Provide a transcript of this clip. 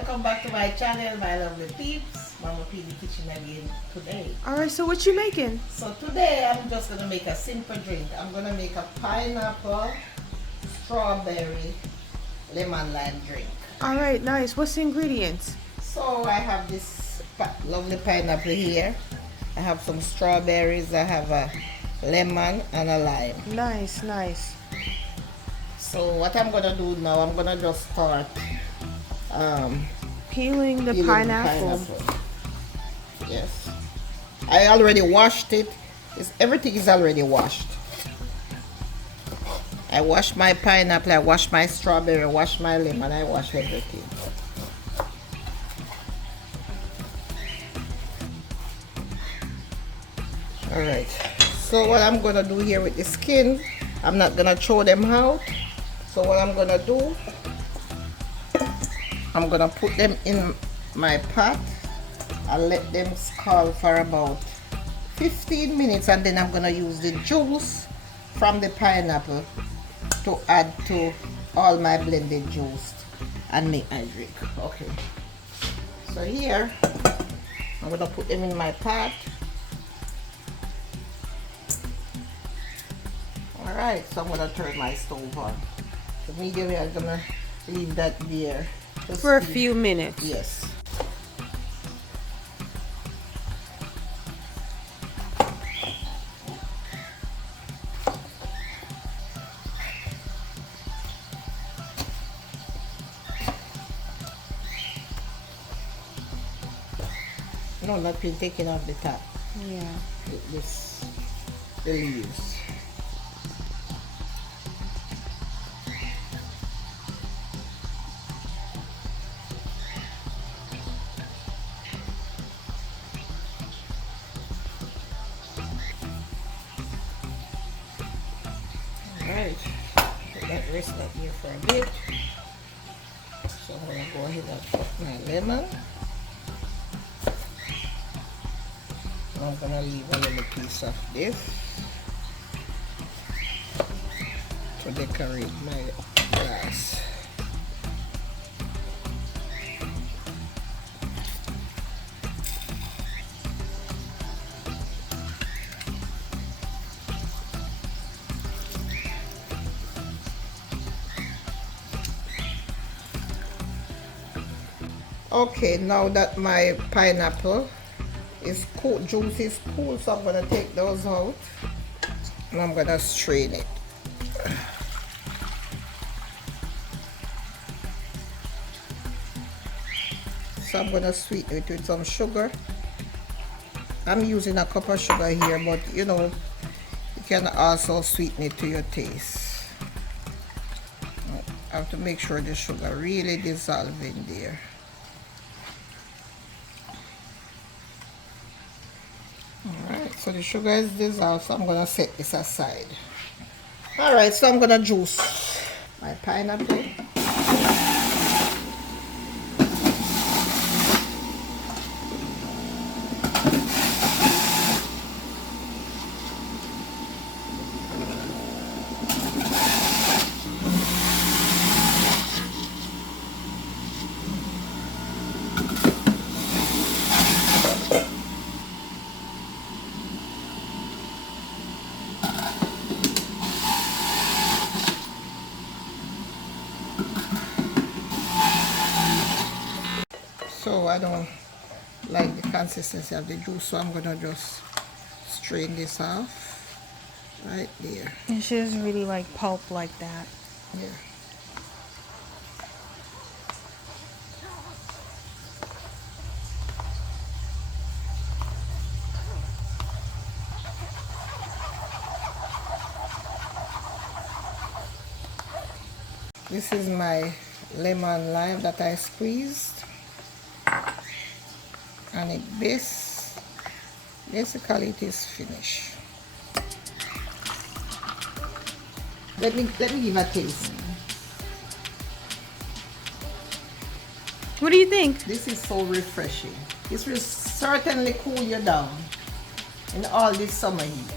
welcome back to my channel, my lovely peeps. Mama P in the kitchen again today. Alright, so what you making? So today I'm just gonna make a simple drink. I'm gonna make a pineapple, strawberry, lemon lime drink. Alright, nice. What's the ingredients? So I have this lovely pineapple here. I have some strawberries, I have a lemon and a lime. Nice, nice. So what I'm gonna do now, I'm gonna just start Peeling the peeling pineapple. Yes, I already washed it. Everything is already washed. I washed my pineapple, I washed my strawberry, I washed my lemon, I washed everything. Alright, so what I'm gonna do here with the skin, I'm not gonna throw them out. So what I'm gonna do, I'm gonna put them in my pot and let them scald for about 15 minutes, and then I'm gonna use the juice from the pineapple to add to all my blended juice and make my drink. Okay, so here I'm gonna put them in my pot. Alright, so I'm gonna turn my stove on. So immediately I'm gonna leave that there For a few minutes. Yes. No, not been taking off the top. Yeah. The leaves. Alright, let that rest up here for a bit. So I'm going to go ahead and put my lemon. I'm going to leave a little piece of this to decorate my glass. Okay, now that my pineapple is cool, juice is cool, so I'm gonna take those out and I'm gonna strain it. So I'm gonna sweeten it with some sugar. I'm using a cup of sugar here, but you know, you can also sweeten it to your taste. I have to make sure the sugar really dissolves in there. Alright, so the sugar is dissolved, so I'm gonna set this aside. Alright, so I'm gonna juice my pineapple. So I don't like the consistency of the juice, so I'm gonna just strain this off right there. And she doesn't really like pulp like that. Yeah. This is my lemon lime that I squeezed, and basically it is finished. Let me give a taste. What do you think? This is so refreshing. This will certainly cool you down in all this summer heat.